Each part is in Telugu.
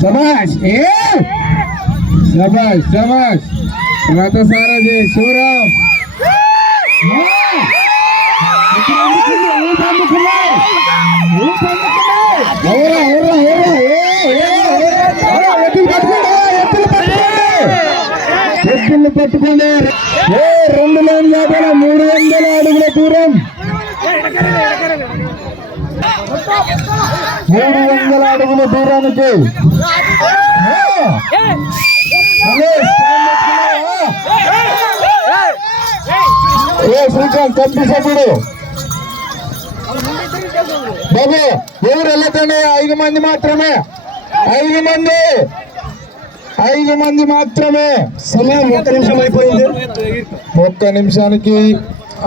శభాష్ శభాష్ శభాష్ రథసారథి శివరామ్ ఎత్తులు పట్టుకోండి 2,50,300 అడుగుల దూరం 300 అడుగుల దూరానికి శ్రీకాంత్ కమిటీ సభ్యుడు బాబు ఎవరు వెళ్ళకండి 5 మంది మాత్రమే 5 మంది మాత్రమే సమయం 1 నిమిషం అయిపోయింది 1 నిమిషానికి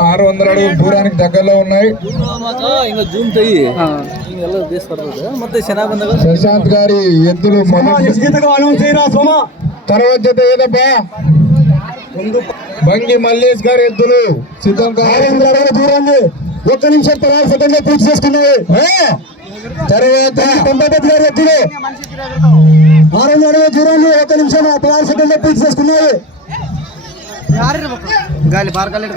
600 అడుగుల దూరానికి దగ్గరలో ఉన్నాయి ప్రశాంత్ గారి ఎద్దులు తర్వాత జత ఏదబ్బా బంగి మల్లేష్ గారి ఎద్దులు సిద్ధం 600 అడుగుల దూరాన్ని 1 నిమిషం 30 సెకండ్లో పూర్తి చేసుకున్నాయి తర్వాత పంపపతి గారి ఎద్దులు 600 అడుగుల దూరాన్ని 1 నిమిషం 16 సెకండ్లో పూర్తి చేసుకున్నాయి గాలి బార్కాలి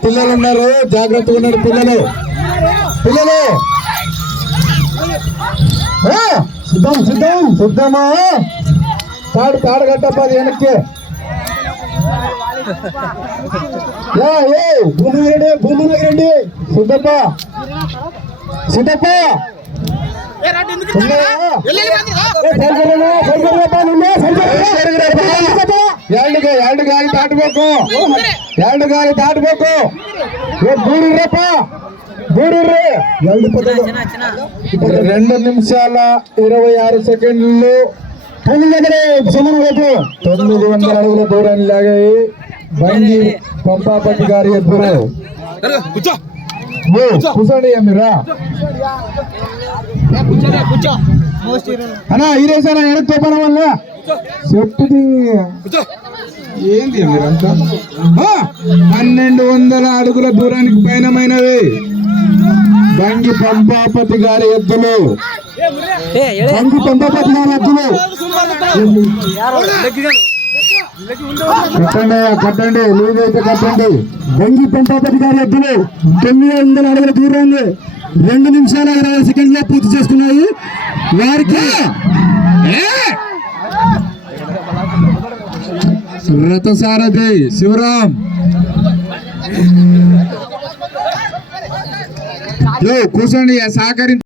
పిల్లలు ఉన్నారు జాగ్రత్తగా ఉన్నారు పిల్లలు సిద్ధమా తాడు కట్టప్ప అది వెనక్కి భూమనగిరెడ్డి సిద్ధప్ప ಎರಡು ಗಾಳಿ ದಾಟಬೇಕು ಗೂಡಿರಪ್ಪ 2 నిమిషాల 26 సెకండ్లు 900 అడుగుల దూరాన్ని లాగాయి బంగి పంపాపతి గారి ఎద్దులు కూర్చోండి మీరా అన్నా ఈరేసారా వెనక్కి తోపడం వల్ల చెప్తుంది ఏంది మీరంతా 1200 అడుగుల దూరానికి పయనమైనవి బంగి పంపాపతి గారి ఎద్దులు కట్టండి లూజైతే కట్టండి బంగి పంపాపతి గారి ఎద్దులు 900 అడుగుల దూరాన్ని 2 నిమిషాల 20 సెకండ్లో పూర్తి చేసుకున్నాయి వారికి రథసారథి శివరామ్ కూర్చోండి సహకరించి